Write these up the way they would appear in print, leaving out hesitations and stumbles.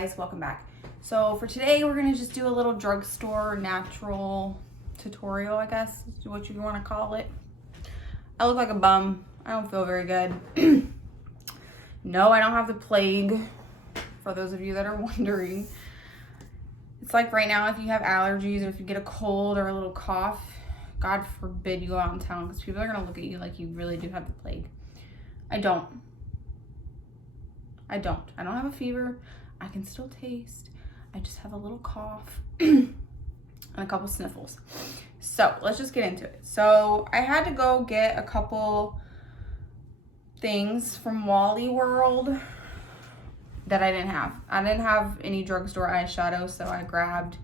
guys, welcome back. So for today we're gonna just do a little drugstore natural tutorial, I guess is what you want to call it. I look like a bum. I don't feel very good. No, I don't have the plague, for those of you that are wondering. It's like right now, if you have allergies or if you get a cold or a little cough, God forbid you go out in town, because people are gonna look at you like you really do have the plague. I don't have a fever. I can still taste. I just have a little cough and a couple sniffles. So let's just get into it. So I had to go get a couple things from Wally World that I didn't have. I didn't have any drugstore eyeshadow, so I grabbed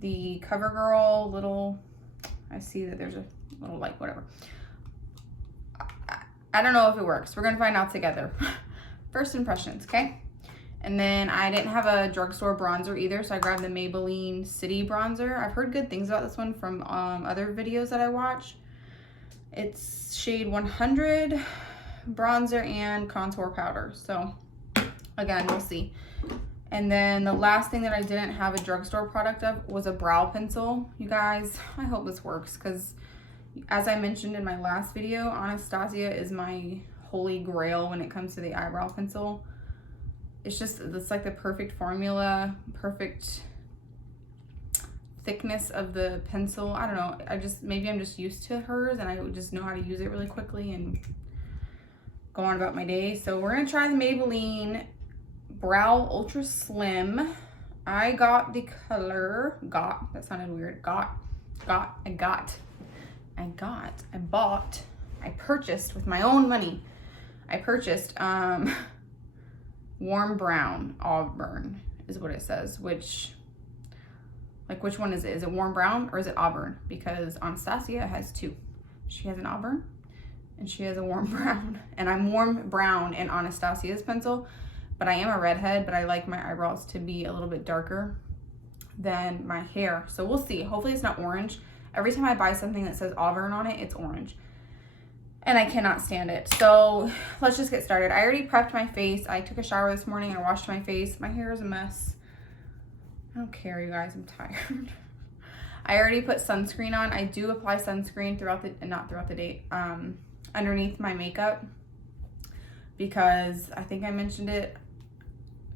the CoverGirl little, I see that there's a little light, whatever. I don't know if it works. We're gonna find out together. First impressions, okay? And then I didn't have a drugstore bronzer either, so I grabbed the Maybelline City Bronzer. I've heard good things about this one from other videos that I watch. It's shade 100 bronzer and contour powder. So again, we'll see. And then the last thing that I didn't have a drugstore product of was a brow pencil. You guys, I hope this works, because as I mentioned in my last video, Anastasia is my holy grail when it comes to the eyebrow pencil. It's like the perfect formula, perfect thickness of the pencil. I don't know, maybe I'm just used to hers and I would just know how to use it really quickly and go on about my day. So we're gonna try the Maybelline Brow Ultra Slim. I got the color, that sounded weird, I purchased with my own money. I purchased Warm Brown Auburn is what it says, which one is it? Is it Warm Brown or is it Auburn? Because Anastasia has two. She has an Auburn and she has a Warm Brown. And I'm Warm Brown in Anastasia's pencil, but I am a redhead, but I like my eyebrows to be a little bit darker than my hair. So we'll see. Hopefully it's not orange. Every time I buy something that says Auburn on it, it's orange. And I cannot stand it. So let's just get started. I already prepped my face. I took a shower this morning. I washed my face. My hair is a mess. I don't care, you guys. I'm tired. I already put sunscreen on. I do apply sunscreen not throughout the day, underneath my makeup, because I think I mentioned it.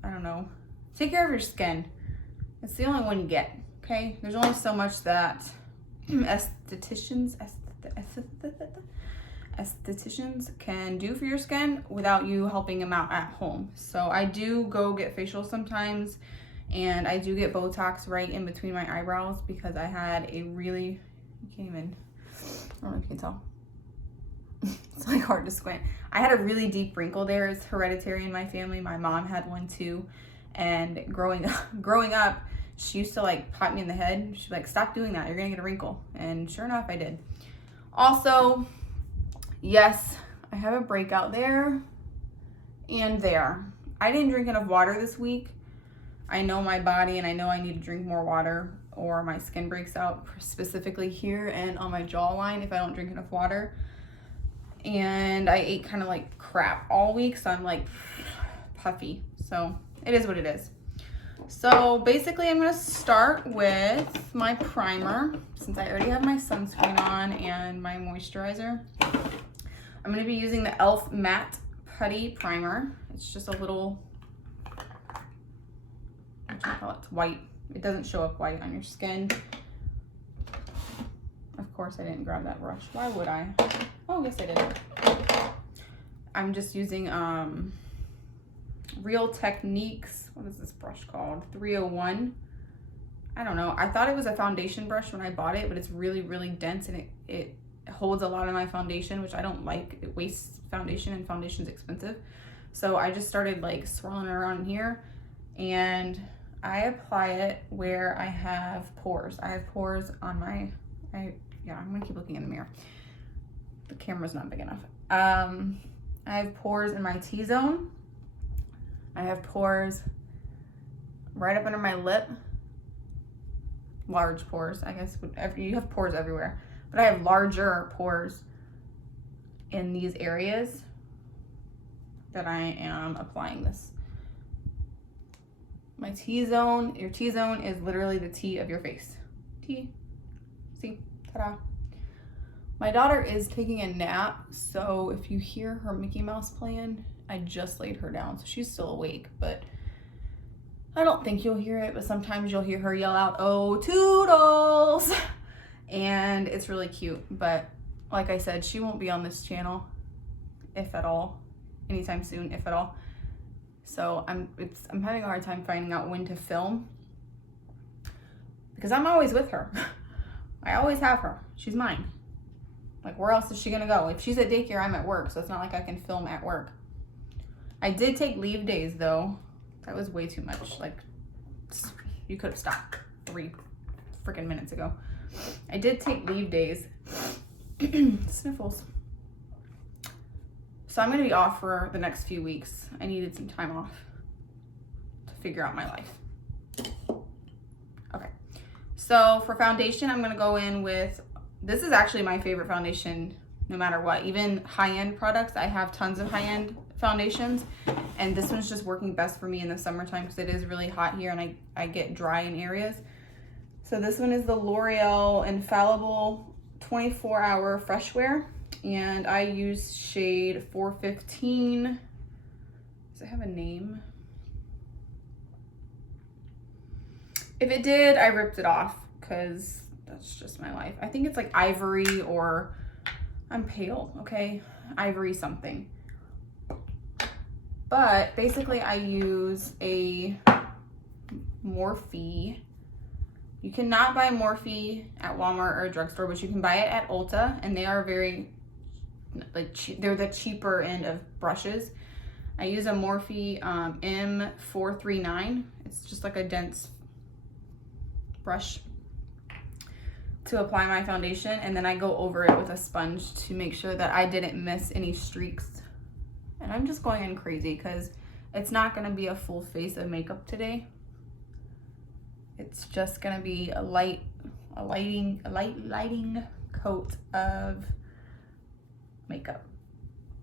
I don't know. Take care of your skin. It's the only one you get, okay? There's only so much that estheticians can do for your skin without you helping them out at home. So I do go get facials sometimes, and I do get Botox right in between my eyebrows because I had a really, I don't know if you can tell. It's like hard to squint. I had a really deep wrinkle there. It's hereditary in my family. My mom had one too. And growing up, she used to like pat me in the head. She'd be like, stop doing that, you're gonna get a wrinkle. And sure enough, I did. Also, yes, I have a breakout there and there. I didn't drink enough water this week. I know my body and I know I need to drink more water or my skin breaks out, specifically here and on my jawline if I don't drink enough water. And I ate kind of like crap all week, so I'm like puffy. So it is what it is. So basically I'm gonna start with my primer, since I already have my sunscreen on and my moisturizer. I'm gonna be using the e.l.f. Matte Putty Primer. It's just a little, what do you call it? It's white. It doesn't show up white on your skin. Of course I didn't grab that brush. Why would I? Oh, yes I did. I'm just using Real Techniques, what is this brush called? 301. I don't know. I thought it was a foundation brush when I bought it, but it's really, really dense and it holds a lot of my foundation, which I don't like. It wastes foundation and foundation's expensive. So I just started like swirling it around here and I apply it where I have pores. I have pores on my, yeah, I'm gonna keep looking in the mirror. The camera's not big enough. I have pores in my T-zone. I have pores right up under my lip. Large pores, I guess. You have pores everywhere. But I have larger pores in these areas that I am applying this. My T-zone. Your T-zone is literally the T of your face. T. See? Ta-da. My daughter is taking a nap, so if you hear her Mickey Mouse playing, I just laid her down, so she's still awake, but I don't think you'll hear it, but sometimes you'll hear her yell out, "Oh, Toodles!" And it's really cute, but like I said, she won't be on this channel, if at all, anytime soon, if at all. So I'm having a hard time finding out when to film, because I'm always with her. I always have her. She's mine. Like, where else is she gonna go? If she's at daycare, I'm at work, so it's not like I can film at work. I did take leave days though. That was way too much. Like, you could have stopped 3 freaking minutes ago. I did take leave days. Sniffles. So I'm gonna be off for the next few weeks. I needed some time off to figure out my life. Okay, so for foundation, I'm gonna go in with, this is actually my favorite foundation no matter what. Even high-end products, I have tons of high-end foundations, and this one's just working best for me in the summertime because it is really hot here and I get dry in areas. So this one is the L'Oreal Infallible 24-Hour Fresh Wear, and I use shade 415. Does it have a name? If it did, I ripped it off because that's just my life. I think it's like ivory, or I'm pale, okay? Ivory something. But basically I use a Morphe. You cannot buy Morphe at Walmart or a drugstore, but you can buy it at Ulta, and they are very, like, they're the cheaper end of brushes. I use a Morphe M439. It's just like a dense brush to apply my foundation, and then I go over it with a sponge to make sure that I didn't miss any streaks. And I'm just going in crazy because it's not gonna be a full face of makeup today. It's just gonna be a light lighting coat of makeup.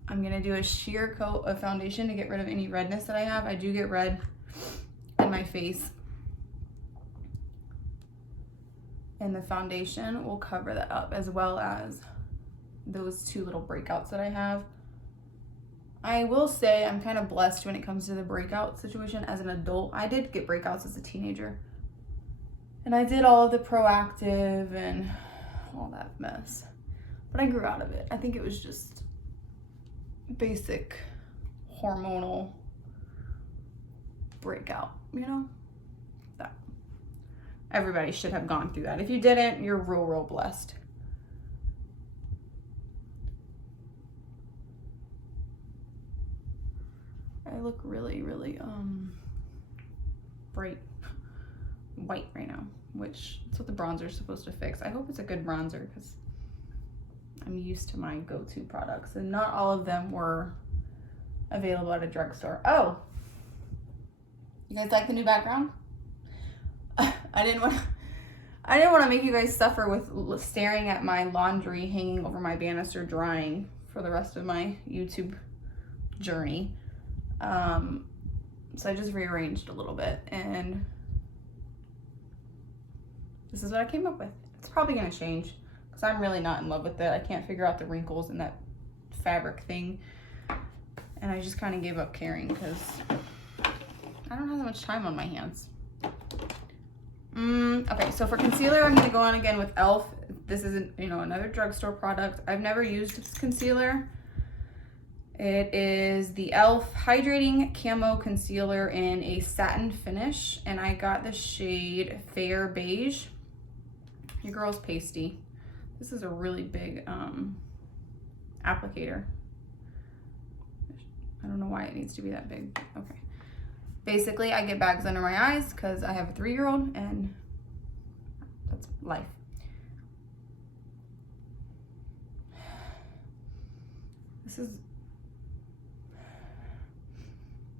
I'm gonna do a sheer coat of foundation to get rid of any redness that I have. I do get red in my face, and the foundation will cover that up, as well as those 2 little breakouts that I have. I will say I'm kind of blessed when it comes to the breakout situation as an adult. I did get breakouts as a teenager, and I did all of the Proactive and all that mess, but I grew out of it. I think it was just basic hormonal breakout, you know? That everybody should have gone through that. If you didn't, you're real blessed. I look really bright white right now, which is what the bronzer is supposed to fix. I hope it's a good bronzer because I'm used to my go-to products, and not all of them were available at a drugstore. Oh, you guys like the new background? I didn't want to make you guys suffer with staring at my laundry hanging over my banister drying for the rest of my YouTube journey. So I just rearranged a little bit, and this is what I came up with. It's probably gonna change because I'm really not in love with it. I can't figure out the wrinkles in that fabric thing, and I just kind of gave up caring because I don't have that much time on my hands. Okay, so for concealer, I'm gonna go on again with e.l.f. This is another drugstore product. I've never used this concealer. It is the e.l.f. Hydrating Camo Concealer in a satin finish, and I got the shade Fair Beige. Your girl's pasty. This is a really big applicator. I don't know why it needs to be that big. Okay. Basically, I get bags under my eyes because I have a 3-year-old, and that's life. This is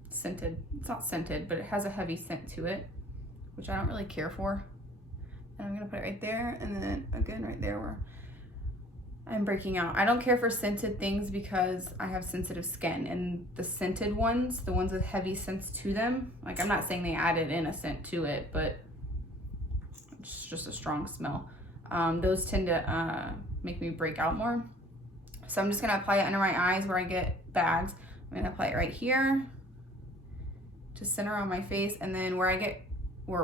scented. It's not scented, but it has a heavy scent to it, which I don't really care for. And I'm gonna put it right there, and then again right there where I'm breaking out. I don't care for scented things because I have sensitive skin, and the scented ones, the ones with heavy scents to them, like I'm not saying they added in a scent to it, but it's just a strong smell. Those tend to make me break out more. So I'm just gonna apply it under my eyes where I get bags. I'm gonna apply it right here to center on my face, and then where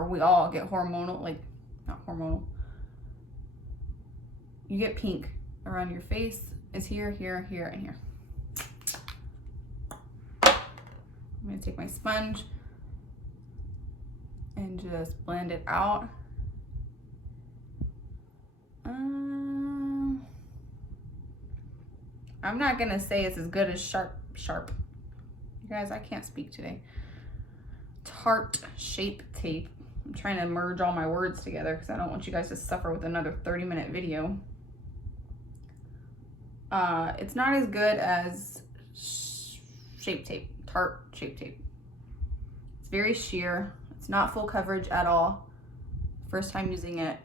we all get hormonal, like not hormonal, you get pink around your face is here, here, here, and here. I'm gonna take my sponge and just blend it out. I'm not gonna say it's as good as sharp. You guys, I can't speak today. Tarte Shape Tape. I'm trying to merge all my words together because I don't want you guys to suffer with another 30-minute video. It's not as good as Shape Tape, Tarte Shape Tape. It's very sheer. It's not full coverage at all. First time using it,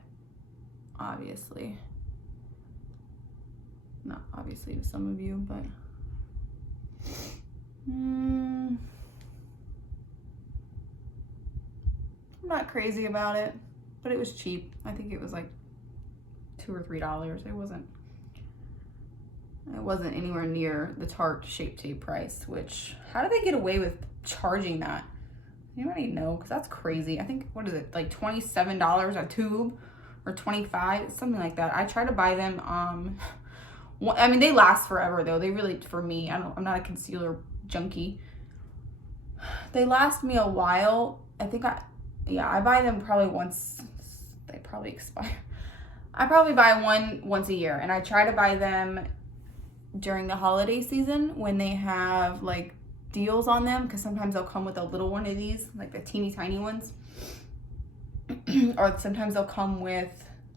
obviously. Not obviously to some of you, but I'm not crazy about it, but it was cheap. I think it was like $2 or $3. It wasn't anywhere near the Tarte Shape Tape price, which, how do they get away with charging that? Anybody know? Because that's crazy. I think, what is it, like $27 a tube or 25, something like that. I try to buy them. I mean, they last forever though. They really, for me, I'm not a concealer junkie. They last me a while. I buy them probably once. They probably expire. I probably buy one once a year, and I try to buy them during the holiday season when they have like deals on them, because sometimes they'll come with a little one of these, like the teeny tiny ones. Or sometimes they'll come with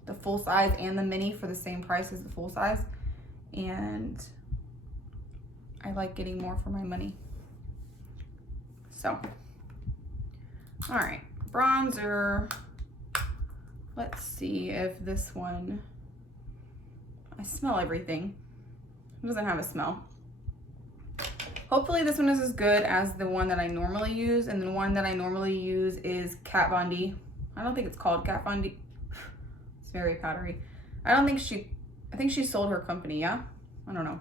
the full size and the mini for the same price as the full size. And I like getting more for my money. So, all right, bronzer. Let's see if this one, I smell everything. It doesn't have a smell. Hopefully this one is as good as the one that I normally use, and the one that I normally use is Kat Von D. I don't think it's called Kat Von D. It's very powdery. I think she sold her company, yeah? I don't know.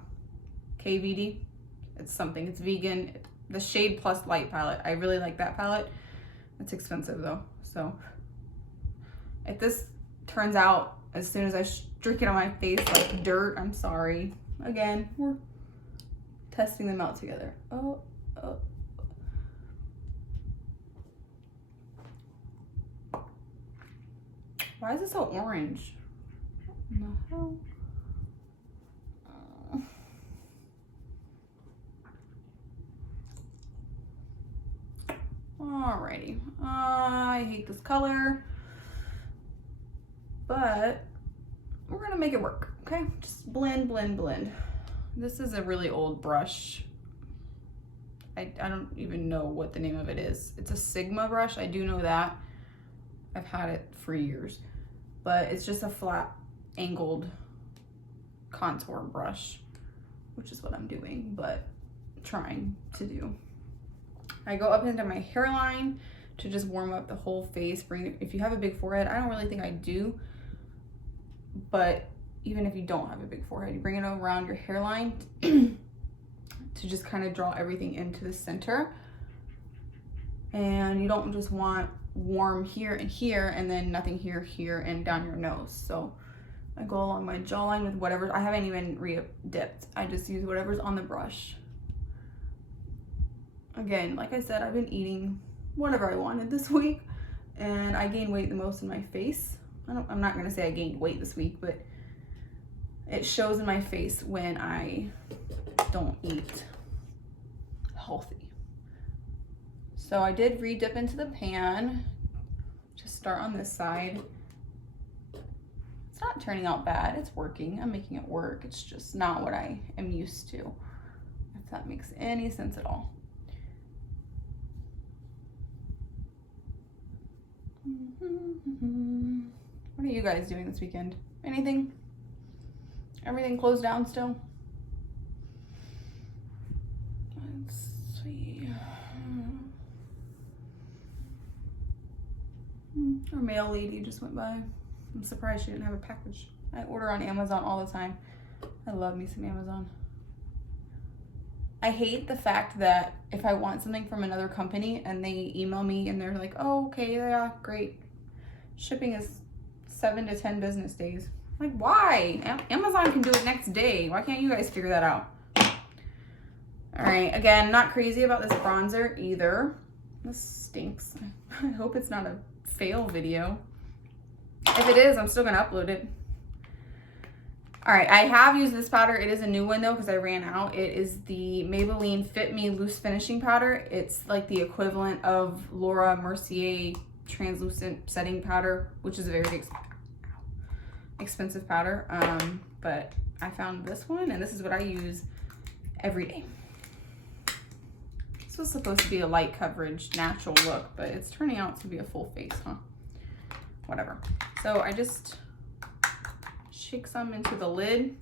KVD? It's something, it's vegan. The Shade Plus Light palette. I really like that palette. It's expensive though, so. If this turns out as soon as I streak it on my face like dirt, I'm sorry. Again, we're testing them out together. Oh. Why is it so orange? No. Alrighty. I hate this color, but we're gonna make it work, okay? Just blend, blend, blend. This is a really old brush. I don't even know what the name of it is. It's a Sigma brush, I do know that. I've had it for years, but it's just a flat, angled contour brush, which is what I'm doing, but trying to do. I go up into my hairline to just warm up the whole face. If you have a big forehead, I don't really think I do, but even if you don't have a big forehead, you bring it around your hairline to just kind of draw everything into the center. And you don't just want warm here and then nothing here and down your nose. So I go along my jawline with whatever. I haven't even re-dipped. I just use whatever's on the brush. Again, like I said, I've been eating whatever I wanted this week, and I gained weight the most in my face. I'm not gonna say I gained weight this week, but it shows in my face when I don't eat healthy. So I did re-dip into the pan. Just start on this side. It's not turning out bad. It's working. I'm making it work. It's just not what I am used to, if that makes any sense at all. What are you guys doing this weekend? Anything? Everything closed down still? Let's see. Our mail lady just went by. I'm surprised she didn't have a package. I order on Amazon all the time. I love me some Amazon. I hate the fact that if I want something from another company and they email me and they're like, oh, okay, yeah, great. Shipping is 7 to 10 business days. Like, why? Amazon can do it next day. Why can't you guys figure that out? All right, again, not crazy about this bronzer either. This stinks. I hope it's not a fail video. If it is, I'm still gonna upload it. All right, I have used this powder. It is a new one though because I ran out. It is the Maybelline Fit Me Loose Finishing Powder. It's like the equivalent of Laura Mercier Translucent Setting Powder, which is a very expensive powder. But I found this one and this is what I use every day. This was supposed to be a light coverage, natural look, but it's turning out to be a full face, huh? Whatever. So I just shake some into the lid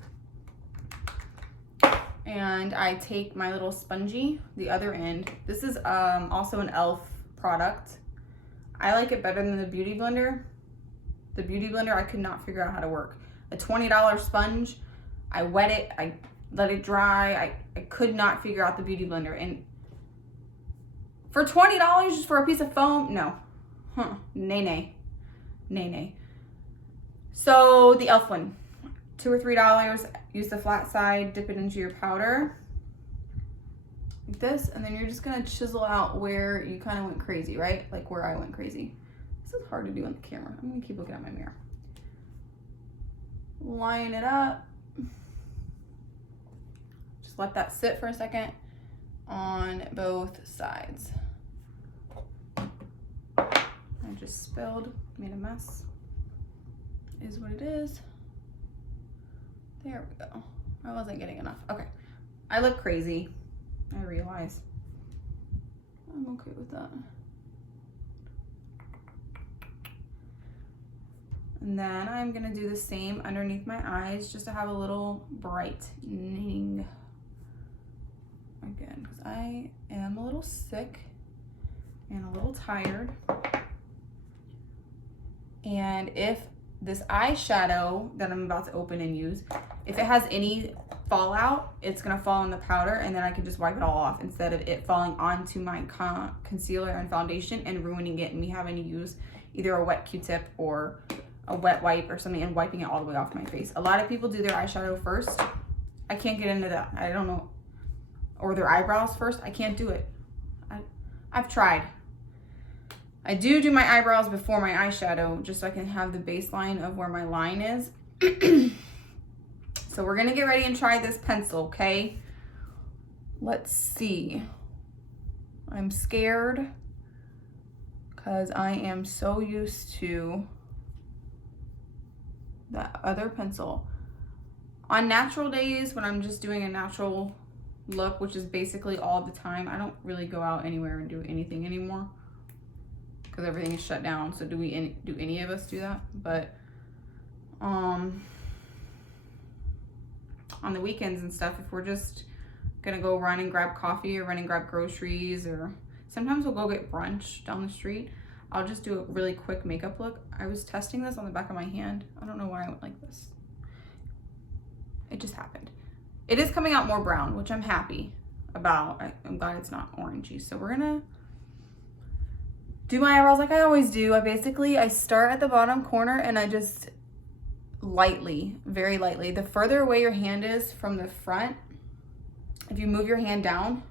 and I take my little spongy, the other end. This is also an e.l.f. product. I like it better than the Beauty Blender. The Beauty Blender, I could not figure out how to work. A $20 sponge, I wet it, I let it dry. I could not figure out the Beauty Blender. And for $20 just for a piece of foam, no. Nay. So the e.l.f. one, $2 or $3, use the flat side, dip it into your powder like this, and then you're just gonna chisel out where you kind of went crazy, right? Like where I went crazy. This is hard to do on the camera. I'm gonna keep looking at my mirror. Line it up. Just let that sit for a second on both sides. I just spilled, made a mess. Is what it is. There we go. I wasn't getting enough. Okay. I look crazy. I realize. I'm okay with that. And then I'm gonna do the same underneath my eyes just to have a little brightening. Again, because I am a little sick and a little tired. And if this eyeshadow that I'm about to open and use, if it has any fallout, it's gonna fall in the powder and then I can just wipe it all off instead of it falling onto my concealer and foundation and ruining it and me having to use either a wet Q-tip or a wet wipe or something and wiping it all the way off my face. A lot of people do their eyeshadow first. I can't get into that. I don't know. Or their eyebrows first. I can't do it. I've tried. I do my eyebrows before my eyeshadow just so I can have the baseline of where my line is. So we're gonna get ready and try this pencil, okay? Let's see. I'm scared because I am so used to that other pencil. On natural days, when I'm just doing a natural look, which is basically all the time, I don't really go out anywhere and do anything anymore because everything is shut down. So do any of us do that? But on the weekends and stuff, if we're just gonna go run and grab coffee or run and grab groceries, or sometimes we'll go get brunch down the street, I'll just do a really quick makeup look. I was testing this on the back of my hand. I don't know why I went like this. It just happened. It is coming out more brown, which I'm happy about. I'm glad it's not orangey. So we're gonna do my eyebrows like I always do. I start at the bottom corner and I just lightly, very lightly. The further away your hand is from the front, if you move your hand down,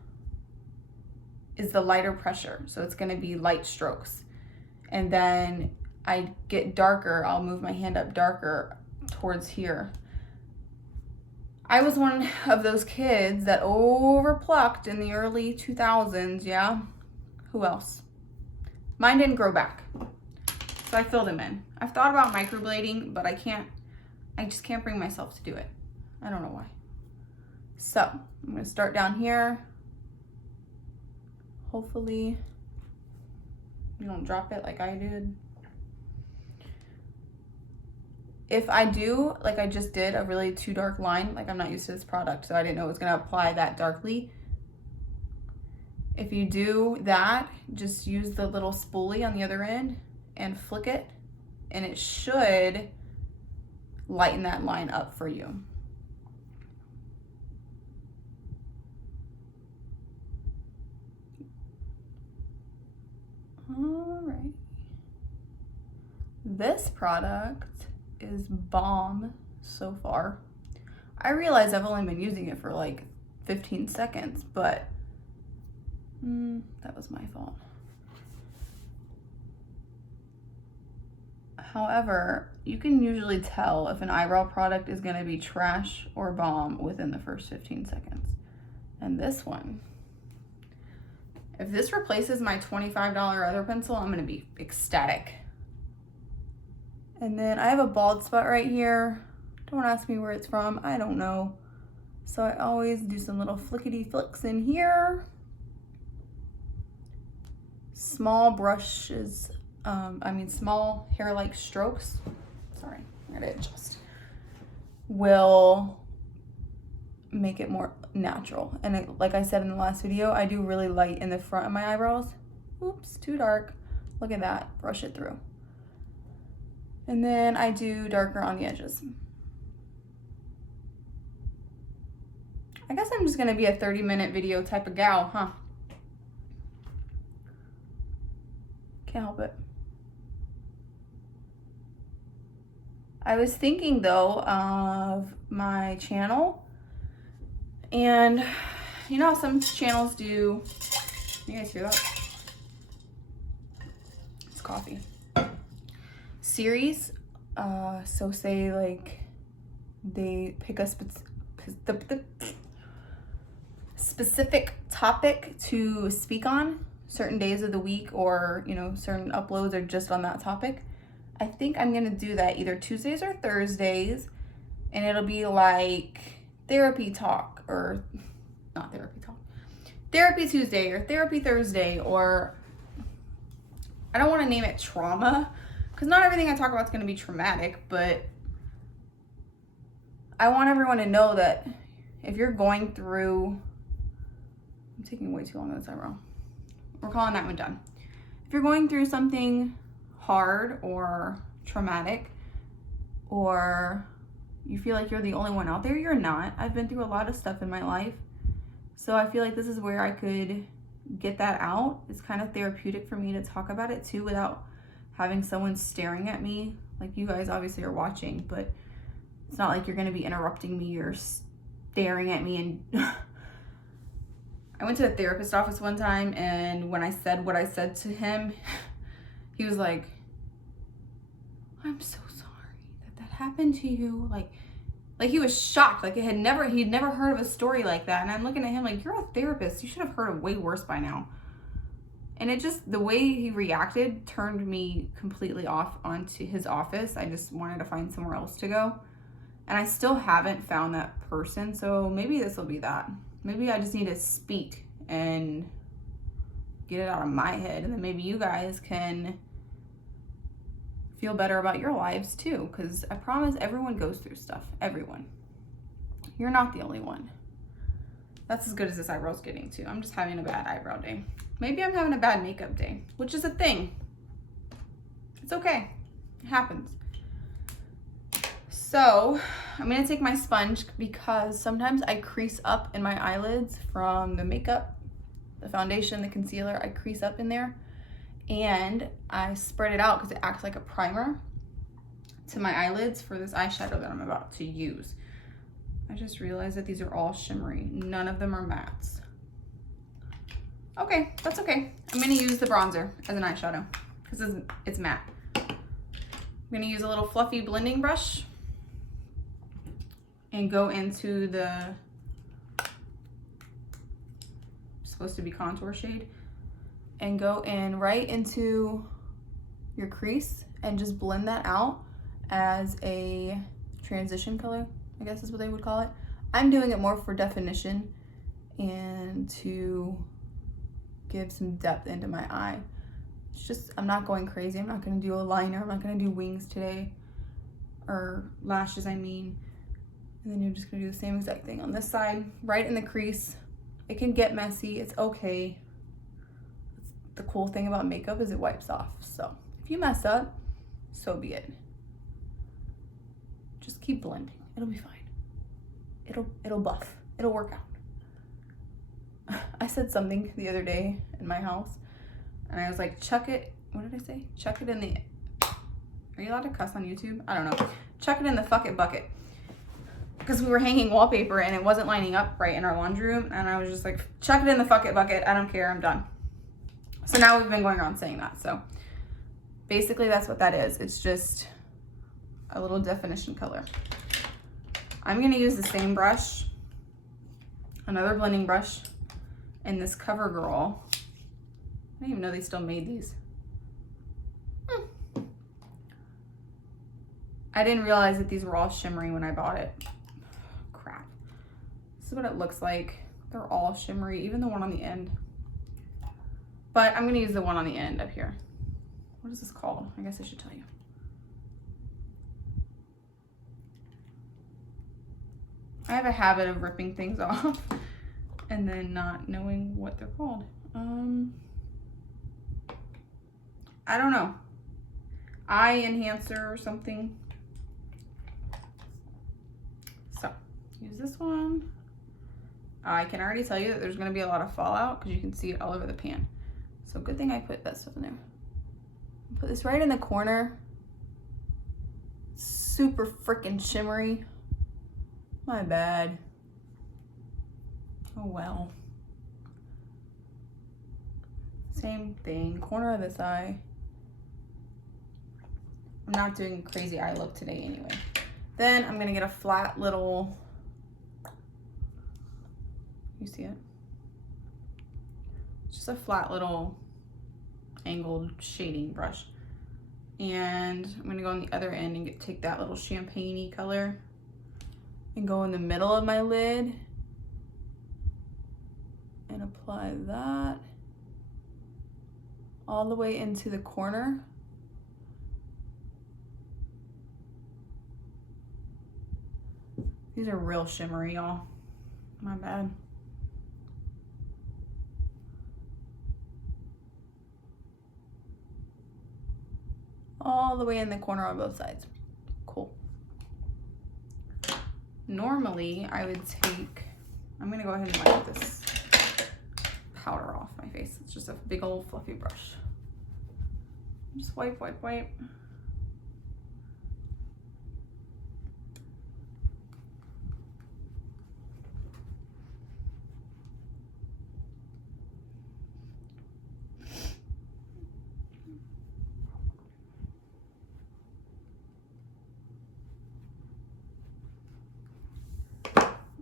is the lighter pressure. So it's gonna be light strokes. And then I get darker, I'll move my hand up darker towards here. I was one of those kids that overplucked in the early 2000s, yeah? Who else? Mine didn't grow back, so I filled them in. I've thought about microblading, but I just can't bring myself to do it. I don't know why. So I'm gonna start down here. Hopefully you don't drop it like I did. if I do, like I just did, a really too dark line, like I'm not used to this product, so I didn't know it was gonna apply that darkly. If you do that, just use the little spoolie on the other end and flick it, and it should lighten that line up for you. All right. This product is bomb so far. I realize I've only been using it for like 15 seconds, but that was my fault. However, you can usually tell if an eyebrow product is gonna be trash or bomb within the first 15 seconds. And this one, if this replaces my $25 other pencil, I'm gonna be ecstatic. And then I have a bald spot right here. Don't ask me where it's from, I don't know. So I always do some little flickety flicks in here. Small brushes, small hair-like strokes, sorry, I gotta adjust, will make it more natural. And like I said in the last video, I do really light in the front of my eyebrows. Oops, too dark. Look at that, brush it through. And then I do darker on the edges. I guess I'm just gonna be a 30-minute video type of gal, huh? Can't help it. I was thinking though of my channel, and you know how some channels do, you guys hear that? It's coffee. Series, so say like they pick a specific topic to speak on certain days of the week, or you know, certain uploads are just on that topic. I think I'm gonna do that either Tuesdays or Thursdays, and it'll be like therapy talk, or not therapy talk, therapy Tuesday or therapy Thursday, or I don't want to name it trauma because not everything I talk about is going to be traumatic, but I want everyone to know that if you're going through, I'm taking way too long on this eyebrow. We're calling that one done. If you're going through something hard or traumatic, or you feel like you're the only one out there, you're not. I've been through a lot of stuff in my life. So I feel like this is where I could get that out. It's kind of therapeutic for me to talk about it too without having someone staring at me. Like you guys obviously are watching, but it's not like you're gonna be interrupting me or staring at me. And I went to a therapist office one time, and when I said what I said to him, he was like, I'm so sorry that happened to you. Like he was shocked. Like he'd never heard of a story like that. And I'm looking at him like, you're a therapist. You should have heard of way worse by now. And it just, the way he reacted turned me completely off onto his office. I just wanted to find somewhere else to go. And I still haven't found that person. So maybe this will be that. Maybe I just need to speak and get it out of my head. And then maybe you guys can feel better about your lives too. Because I promise everyone goes through stuff. Everyone. You're not the only one. That's as good as this eyebrow's getting to. I'm just having a bad eyebrow day. Maybe I'm having a bad makeup day, which is a thing. It's okay. It happens. So I'm gonna take my sponge because sometimes I crease up in my eyelids from the makeup, the foundation, the concealer. I crease up in there, and I spread it out because it acts like a primer to my eyelids for this eyeshadow that I'm about to use. I just realized that these are all shimmery. None of them are mattes. Okay, that's okay. I'm gonna use the bronzer as an eyeshadow because it's matte. I'm gonna use a little fluffy blending brush and go into the, supposed to be contour shade, and go in right into your crease and just blend that out as a transition color, I guess is what they would call it. I'm doing it more for definition and to give some depth into my eye. It's just, I'm not going crazy. I'm not gonna do a liner. I'm not gonna do wings today. or lashes, I mean. And then you're just gonna do the same exact thing on this side, right in the crease. It can get messy, it's okay. The cool thing about makeup is it wipes off. So if you mess up, so be it. Just keep blending, it'll be fine. It'll buff, it'll work out. I said something the other day in my house and I was like, chuck it, what did I say? Chuck it in the, are you allowed to cuss on YouTube? I don't know. Chuck it in the fuck it bucket. Because we were hanging wallpaper and it wasn't lining up right in our laundry room. And I was just like, chuck it in the fuck it bucket. I don't care, I'm done. So now we've been going around saying that. So basically that's what that is. It's just a little definition color. I'm gonna use the same brush, another blending brush, in this CoverGirl. I didn't even know they still made these. I didn't realize that these were all shimmery when I bought it. Crap. This is what it looks like. They're all shimmery, even the one on the end. But I'm gonna use the one on the end up here. What is this called? I guess I should tell you. I have a habit of ripping things off and then not knowing what they're called. I don't know. Eye enhancer or something. So, use this one. I can already tell you that there's gonna be a lot of fallout because you can see it all over the pan. So good thing I put that stuff in there. Put this right in the corner. Super freaking shimmery. My bad. Oh well. Same thing, corner of this eye. I'm not doing a crazy eye look today anyway. Then I'm gonna get a flat little, you see it? Just a flat little angled shading brush. And I'm gonna go on the other end and take that little champagne-y color and go in the middle of my lid and apply that all the way into the corner. These are real shimmery, y'all. My bad. All the way in the corner on both sides. Cool. Normally, I would take, I'm gonna go ahead and wipe this powder off my face. It's just a big old fluffy brush. Just wipe, wipe, wipe.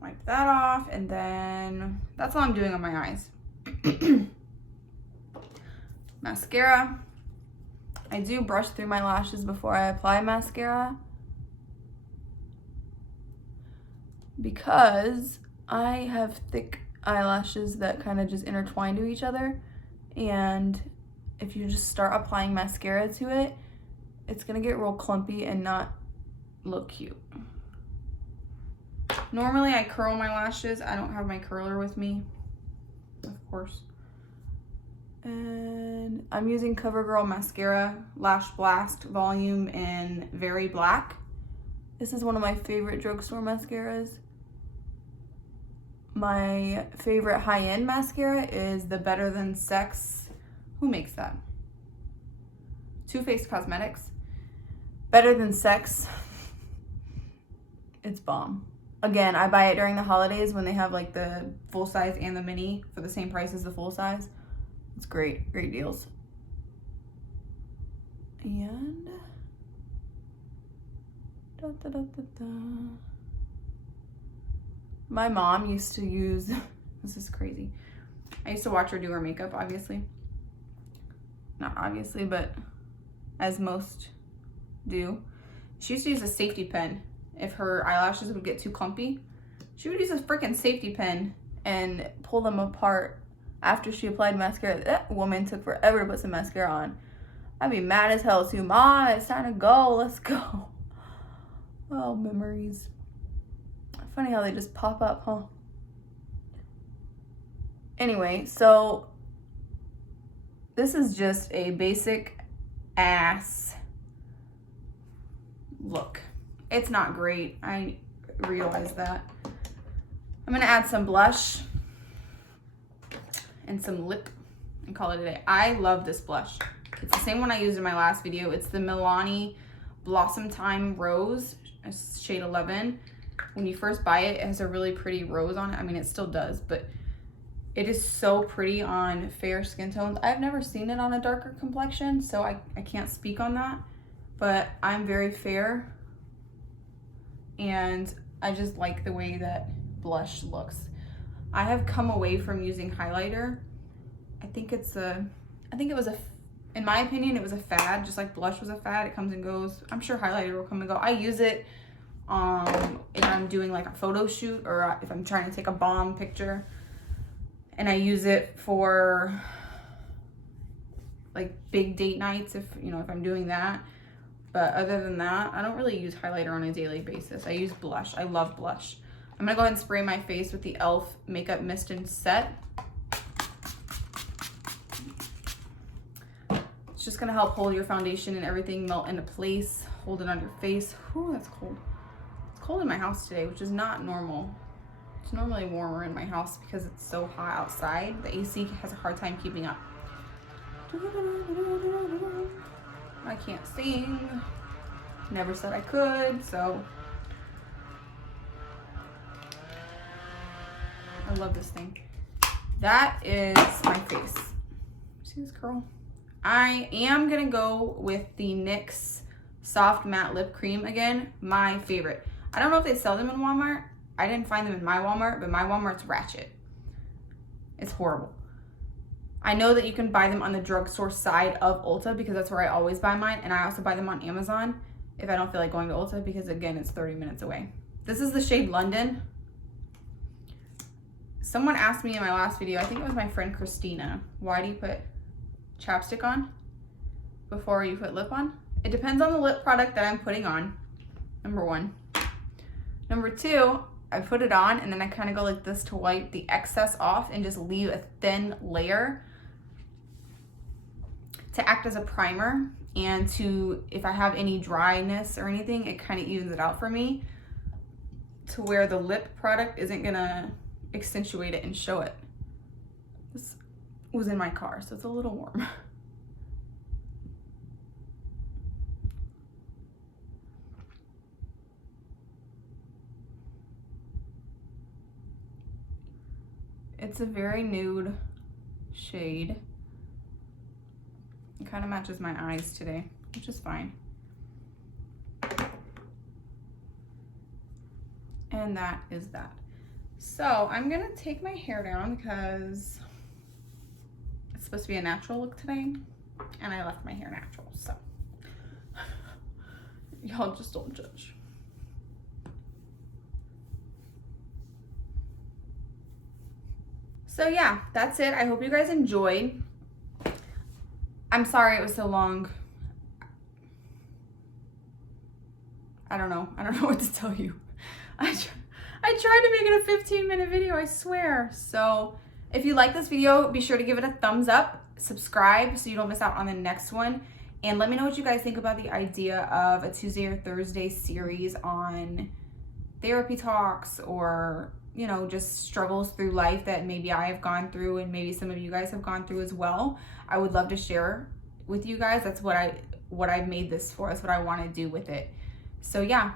Wipe that off, and then that's all I'm doing on my eyes. Mascara. I do brush through my lashes before I apply mascara because I have thick eyelashes that kind of just intertwine to each other, and if you just start applying mascara to it, it's gonna get real clumpy and not look cute. Normally I curl my lashes. I don't have my curler with me, of course. And I'm using CoverGirl mascara, Lash Blast Volume in Very Black. This is one of my favorite drugstore mascaras. My favorite high-end mascara is the Better Than Sex. Who makes that? Too Faced Cosmetics. Better Than Sex. It's bomb. Again, I buy it during the holidays when they have like the full size and the mini for the same price as the full size. It's great, great deals. And my mom used to use, this is crazy. I used to watch her do her makeup, obviously. Not obviously, but as most do. She used to use a safety pin. If her eyelashes would get too clumpy, she would use a freaking safety pin and pull them apart after she applied mascara. That woman took forever to put some mascara on. I'd be mad as hell too. Mom, it's time to go. Let's go. Oh, memories. Funny how they just pop up, huh? Anyway, so this is just a basic ass look. It's not great. I realize that. I'm gonna add some blush and some lip and call it a day. I love this blush. It's the same one I used in my last video. It's the Milani Blossom Time Rose, shade 11. When you first buy it, it has a really pretty rose on it. I mean, it still does, but it is so pretty on fair skin tones. I've never seen it on a darker complexion, so I can't speak on that, but I'm very fair, and I just like the way that blush looks. I have come away from using highlighter. In my opinion, it was a fad, just like blush was a fad. It comes and goes. I'm sure highlighter will come and go. I use it if I'm doing like a photo shoot, or if I'm trying to take a bomb picture, and I use it for like big date nights, if I'm doing that. But other than that, I don't really use highlighter on a daily basis. I use blush. I love blush. I'm gonna go ahead and spray my face with the e.l.f. Makeup Mist and Set. It's just gonna help hold your foundation and everything melt into place. Hold it on your face. Whew, that's cold. It's cold in my house today, which is not normal. It's normally warmer in my house because it's so hot outside. The AC has a hard time keeping up. I can't sing. Never said I could, so. I love this thing. That is my face. See this curl? I am gonna go with the NYX Soft Matte Lip Cream again. My favorite. I don't know if they sell them in Walmart. I didn't find them in my Walmart, but my Walmart's ratchet. It's horrible. I know that you can buy them on the drugstore side of Ulta because that's where I always buy mine. And I also buy them on Amazon if I don't feel like going to Ulta because, again, it's 30 minutes away. This is the shade London. Someone asked me in my last video, I think it was my friend Christina, why do you put chapstick on before you put lip on? It depends on the lip product that I'm putting on, number one. Number two, I put it on and then I kind of go like this to wipe the excess off and just leave a thin layer to act as a primer, and to, if I have any dryness or anything, it kind of evens it out for me to where the lip product isn't gonna accentuate it and show it. This was in my car, so it's a little warm. It's a very nude shade. It kind of matches my eyes today, which is fine. And that is that. So I'm gonna take my hair down because it's supposed to be a natural look today, and I left my hair natural, so y'all just don't judge. So yeah, that's it. I hope you guys enjoyed. I'm sorry it was so long. I don't know what to tell you. I tried to make it a 15-minute video, I swear. So if you like this video, be sure to give it a thumbs up, subscribe so you don't miss out on the next one, and let me know what you guys think about the idea of a Tuesday or Thursday series on therapy talks, or just struggles through life that maybe I have gone through and maybe some of you guys have gone through as well. I would love to share with you guys. That's what I've made this for. That's what I want to do with it. So yeah,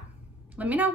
let me know.